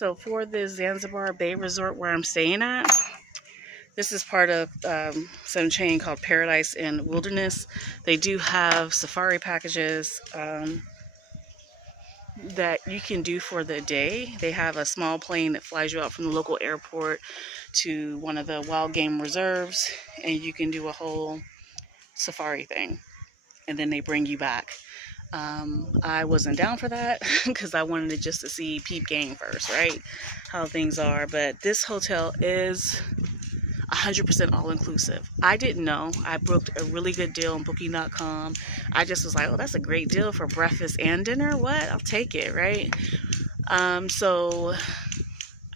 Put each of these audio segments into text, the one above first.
So for this Zanzibar Bay Resort where I'm staying at, this is part of some chain called Paradise and Wilderness. They do have safari packages that you can do for the day. They have a small plane that flies you out from the local airport to one of the wild game reserves, and you can do a whole safari thing, and then they bring you back. I wasn't down for that because I wanted it just to see peep game first, right? How things are. But this hotel is 100% all-inclusive. I didn't know. I booked a really good deal on booking.com. I just was like, oh, that's a great deal for breakfast and dinner. What? I'll take it, right? So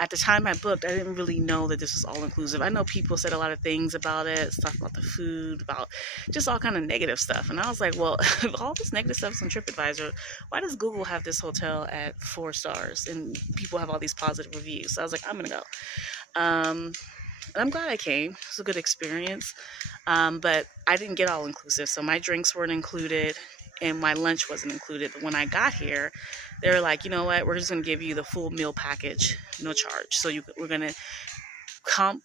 at the time I booked, I didn't really know that this was all-inclusive. I know people said a lot of things about it, stuff about the food, about just all kind of negative stuff. And I was like, well, if all this negative stuff is on TripAdvisor, why does Google have this hotel at 4 stars and people have all these positive reviews? So I was like, I'm going to go. And I'm glad I came. It was a good experience. But I didn't get all-inclusive, so my drinks weren't included and my lunch wasn't included. But when I got here, they were like, you know what, we're just going to give you the full meal package, no charge. So we're going to comp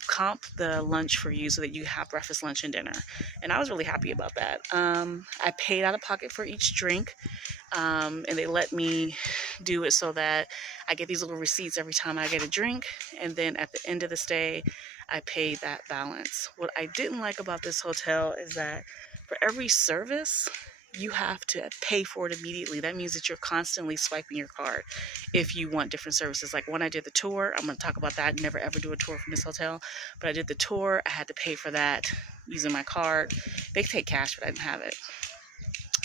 the lunch for you so that you have breakfast, lunch, and dinner. And I was really happy about that. I paid out of pocket for each drink, and they let me do it so that I get these little receipts every time I get a drink, and then at the end of the stay, I pay that balance. What I didn't like about this hotel is that for every service, you have to pay for it immediately. That means that you're constantly swiping your card if you want different services. Like when I did the tour, I'm going to talk about that. Never ever do a tour from this hotel, but I did the tour. I had to pay for that using my card. They take cash, but I didn't have it.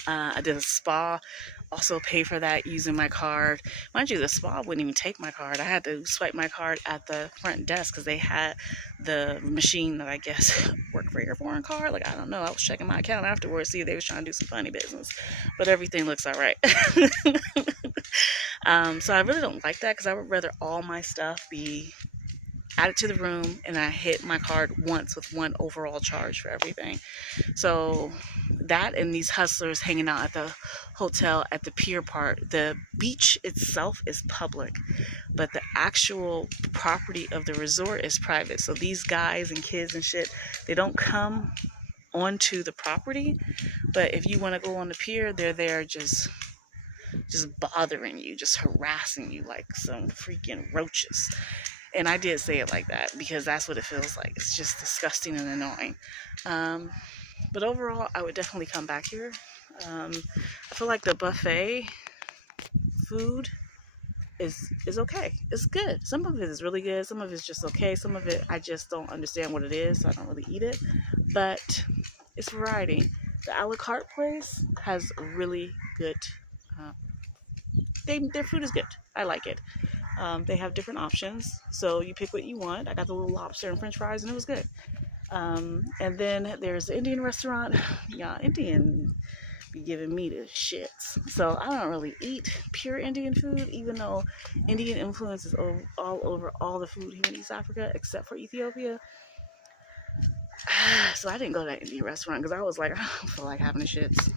I did a spa, also pay for that using my card. Mind you, the spa wouldn't even take my card. I had to swipe my card at the front desk because they had the machine that I guess worked for your foreign card. Like, I don't know. I was checking my account afterwards, see if they was trying to do some funny business. But everything looks all right. So I really don't like that because I would rather all my stuff be added to the room and I hit my card once with one overall charge for everything. So that and these hustlers hanging out at the hotel at the pier part. The beach itself is public, but the actual property of the resort is private. So these guys and kids and shit, they don't come onto the property, but if you want to go on the pier, they're there just bothering you, just harassing you like some freaking roaches. And I did say it like that because that's what it feels like. It's just disgusting and annoying. But overall, I would definitely come back here. I feel like the buffet food is okay. It's good. Some of it is really good. Some of it's just okay. Some of it, I just don't understand what it is, so I don't really eat it. But it's variety. The a la carte place has really good, their food is good. I like it. They have different options, so you pick what you want. I got the little lobster and french fries, and it was good. And then there's the Indian restaurant. Yeah, Indian be giving me the shits. So I don't really eat pure Indian food, even though Indian influence is all over all the food here in East Africa, except for Ethiopia. So I didn't go to that Indian restaurant because I was like, I don't feel like having the shits.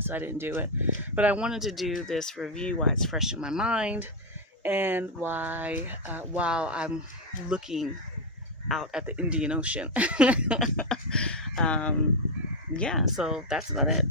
So I didn't do it. But I wanted to do this review while it's fresh in my mind, and why while I'm looking out at the Indian Ocean. Yeah, so that's about it.